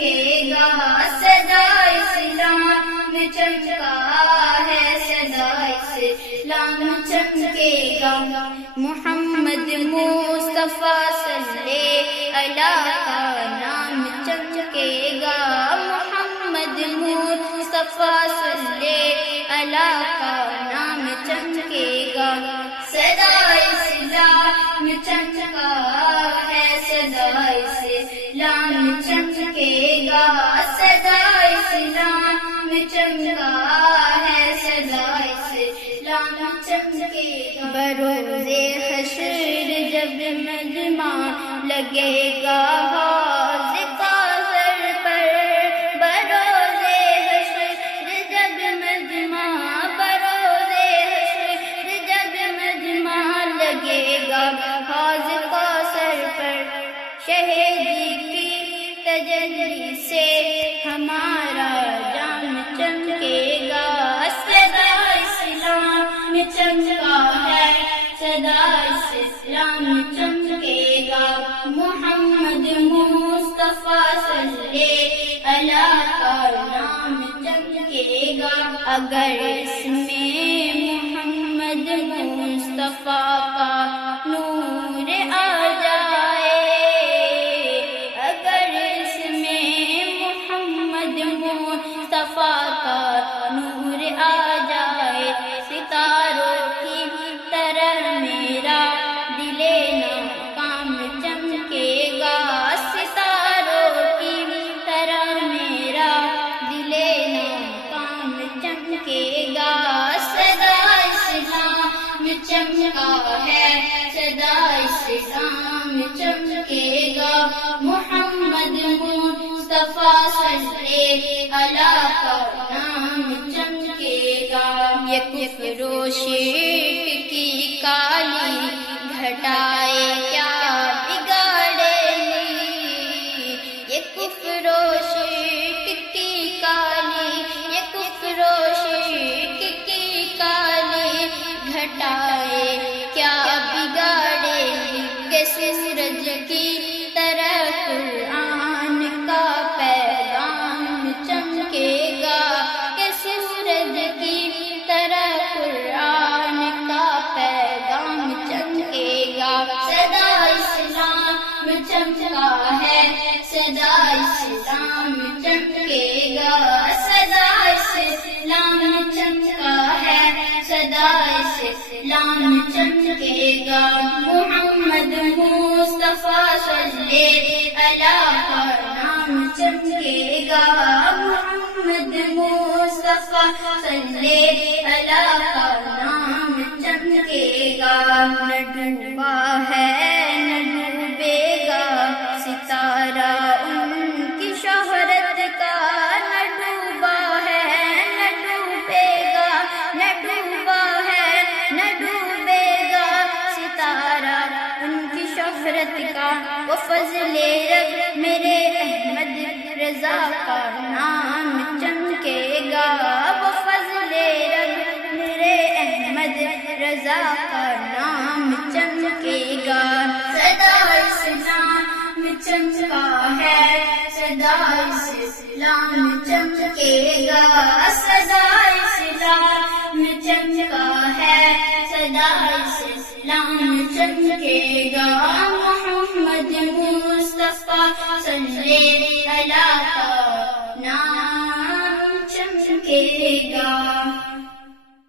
چمکے گا، صدا اسلام چمکا ہے، صدا اسلام چمکے گا۔ محمد مصطفیٰ صلی اللہ کا نام چمکے گا، محمد مصطفیٰ صلی اللہ کا نام چمکے گا۔ صدا اسلام چمکا ہے، صدا اسلام چمکے گا، صدا اسلام چمکا ہے، صدا اسلام چمکے گا۔ بروز حشر جب مجمع لگے گا حوض کوثر پر، بروز حشر جب مجمع، بروز حشر جب مجمع لگے گا حوض کوثر پر، شہید کی تجلی سے ہمارا جام چمکے گا، صدا اسلام چمکا ہے، صدا اسلام چمکے گا۔ محمد مصطفیٰ صلی اللہ کا نام چمکے گا، اگر اس میں محمد مصطفیٰ کا نور آ جائے، اگر اس میں محمد مصطفیٰ کا نور آ جائے، ستاروں کی طرح میرا دل ناکام چمکے گا، ستاروں کی طرح میرا دل ناکام چمکے گا۔ صدا اسلام چمکا ہے، صدا اسلام چمکے گا۔ محمد مصطفیٰ صلی اللہ کا نام چمکے گا۔ یہ کفر و شرک کی کالی گھٹائے کیا بگاڑے گی، یہ کفر و شرک کی کالی، یہ کفر و شرک کی کالی گھٹائے کیا بگاڑے گی، کہ سورج کی طرح قرآن کا پیغام چمکے گا، کہ سورج کی طرح قرآن کا پیغام چمکے گا۔ صدا اسلام چمکا ہے، صدا اسلام چمکے گا، صدا اسلام چمکا ہے، صدا اسلام چمکے گا۔ محمد مصطفیٰ صلی اللہ کا نام چمکے گا، محمد مصطفیٰ صلی اللہ کا نام چمکے گا۔ نہ ڈوبا ہے نہ ڈوبے گا ستارہ ان کی شہرت کا، نہ ڈوبا ہے نہ ڈوبے گا، نہ ڈوبا ہے نہ ڈوبے گا ستارہ ان کی شہرت کا۔ وہ فضل رب میرے احمد رضا کا نام چمکے گا، وہ فضل رب میرے احمد رضا کا نام چمکے گا۔ صدا اسلام چمکا ہے، صدا اسلام چمکے گا، صدا اسلام چمکا ہے، صدا اسلام چمکے گا۔ محمد مصطفیٰ صلی اللہ